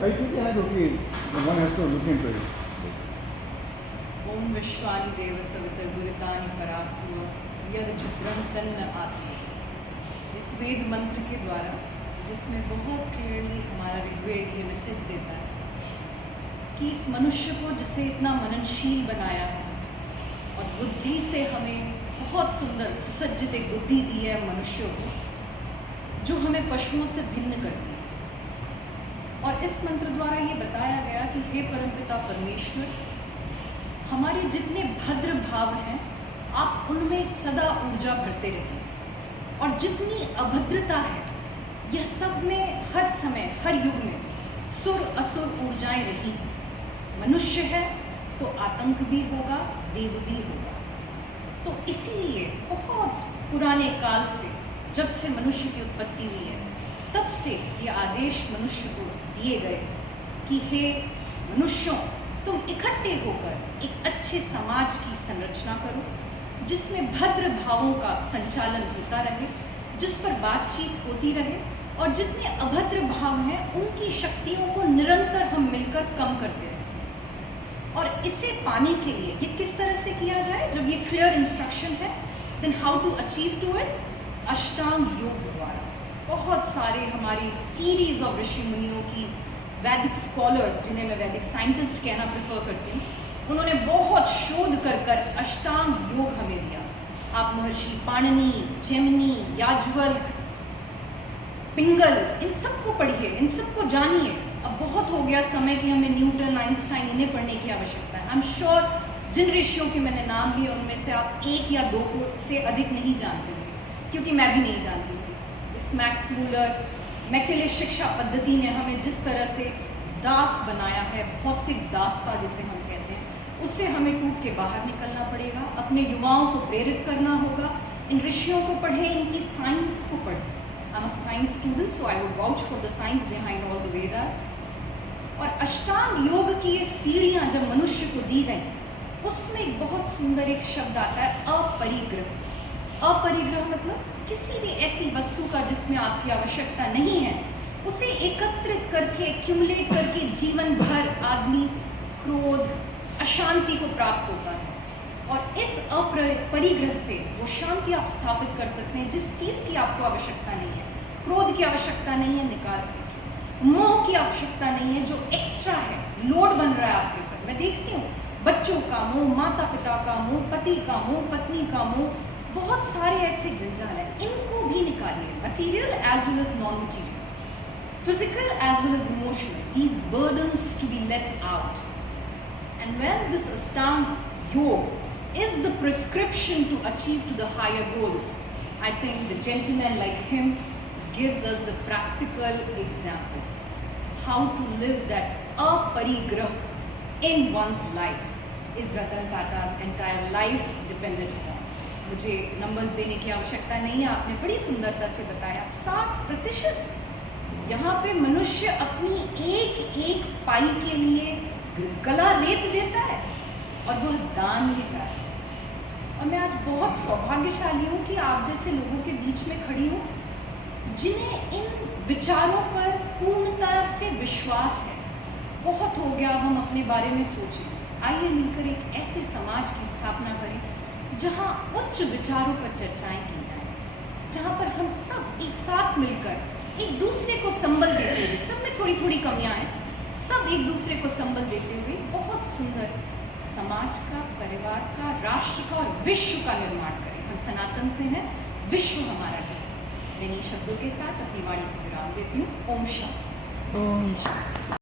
कई चीज़ें हैं जो कि one has to look into it. ओम विश्वानि देव सवितुर्दुरितानि परासु यद भद्रं तन्न आसु। इस वेद मंत्र के द्वारा, जिसमें बहुत क्लियरली हमारा ऋग्वेद ये मैसेज देता है कि इस मनुष्य को जिसे इतना मननशील बनाया है और बुद्धि से हमें बहुत सुंदर सुसज्जित एक बुद्धि दी है मनुष्य को, जो हमें पशुओं से भिन्न करती है। और इस मंत्र द्वारा ये बताया गया कि हे परमपिता परमेश्वर, हमारे जितने भद्र भाव हैं आप उनमें सदा ऊर्जा भरते रहें, और जितनी अभद्रता है यह सब में हर समय हर युग में सुर असुर ऊर्जाएं रही हैं। मनुष्य है तो आतंक भी होगा, देव भी होगा। तो इसीलिए बहुत पुराने काल से, जब से मनुष्य की उत्पत्ति हुई है, तब से ये आदेश मनुष्य को दिए गए कि हे मनुष्यों, तुम इकट्ठे होकर एक अच्छे समाज की संरचना करो, जिसमें भद्र भावों का संचालन होता रहे, जिस पर बातचीत होती रहे, और जितने अभद्र भाव हैं उनकी शक्तियों को निरंतर हम मिलकर कम करते रहें। और इसे पाने के लिए ये किस तरह से किया जाए, जब ये क्लियर इंस्ट्रक्शन है, then how to achieve to it? Ashtanga yoga द्वारा। बहुत सारे हमारी सीरीज ऑफ ऋषि मुनियों की, वैदिक स्कॉलर्स जिन्हें मैं वैदिक साइंटिस्ट कहना प्रेफर करती हूँ, उन्होंने बहुत शोध कर अष्टांग योग हमें दिया। आप महर्षि पाणिनि, जैमिनी, याज्ञवल्क्य, पिंगल, इन सबको पढ़िए, इन सबको जानिए। अब बहुत हो गया समय कि हमें न्यूटन, आइंस्टाइन इन्हें पढ़ने की आवश्यकता है। आई एम श्योर जिन ऋषियों के मैंने नाम लिए उनमें से आप एक या दो को से अधिक नहीं जानते होंगे, क्योंकि मैं भी नहीं जानती थी। इस मैक्स मूलर, मैकेले शिक्षा पद्धति ने हमें जिस तरह से दास बनाया है, भौतिक दासता जिसे हम कहते हैं, उससे हमें टूट के बाहर निकलना पड़ेगा। अपने युवाओं को प्रेरित करना होगा, इन ऋषियों को पढ़ें, इनकी साइंस को पढ़ें। I'm a science student, so I would vouch for the science behind all the Vedas. और अष्टांग योग की ये सीढ़ियाँ जब मनुष्य को दी गई, उसमें एक बहुत सुंदर एक शब्द आता है, अपरिग्रह। अपरिग्रह मतलब किसी भी ऐसी वस्तु का जिसमें आपकी आवश्यकता नहीं है, उसे एकत्रित करके, एक्यूमुलेट करके जीवन भर आदमी क्रोध, अशांति को प्राप्त होता है। और इस अपरिग्रह से वो शांति आप स्थापित कर सकते हैं। जिस चीज़ की आपको आवश्यकता नहीं है, क्रोध की आवश्यकता नहीं है, निकाल फेंकिए। मोह की आवश्यकता नहीं है, जो एक्स्ट्रा है, लोड बन रहा है आपके ऊपर। मैं देखती हूँ बच्चों का मोह, माता पिता का मोह, पति का मोह, पत्नी का मोह, बहुत सारे ऐसे जंजाल हैं, इनको भी निकालिए। Material as well as non material, physical as well as emotional, these burdens to be let out. And when this Ashtanga yoga is the prescription to achieve to the higher goals, I think the gentleman like him gives us the practical example how to live that aparigrah in one's life. Is Ratan Tata's entire life dependent on? मुझे numbers देने की आवश्यकता नहीं है, आपने बड़ी सुंदरता से बताया। 60% यहाँ पे मनुष्य अपनी एक एक पाई के लिए गला रेत देता है, और वह दान में जा रहा है। और मैं आज बहुत सौभाग्यशाली हूँ कि आप जैसे लोगों के बीच में खड़ी हूँ, जिन्हें इन विचारों पर पूर्णता से विश्वास है। बहुत हो गया, अब हम अपने बारे में सोचें। आइए मिलकर एक ऐसे समाज की स्थापना करें जहाँ उच्च विचारों पर चर्चाएं की जाएं, जहाँ पर हम सब एक साथ मिलकर एक दूसरे को संबल देते हुए, सब में थोड़ी थोड़ी कमियाँ हैं, सब एक दूसरे को संबल देते हुए बहुत सुंदर समाज का, परिवार का, राष्ट्र का और विश्व का निर्माण करें। हम सनातन से हैं, विश्व हमारा है। मैं इन्हीं शब्दों के साथ अपनी वाणी को विराम देती हूँ। ओम शांति।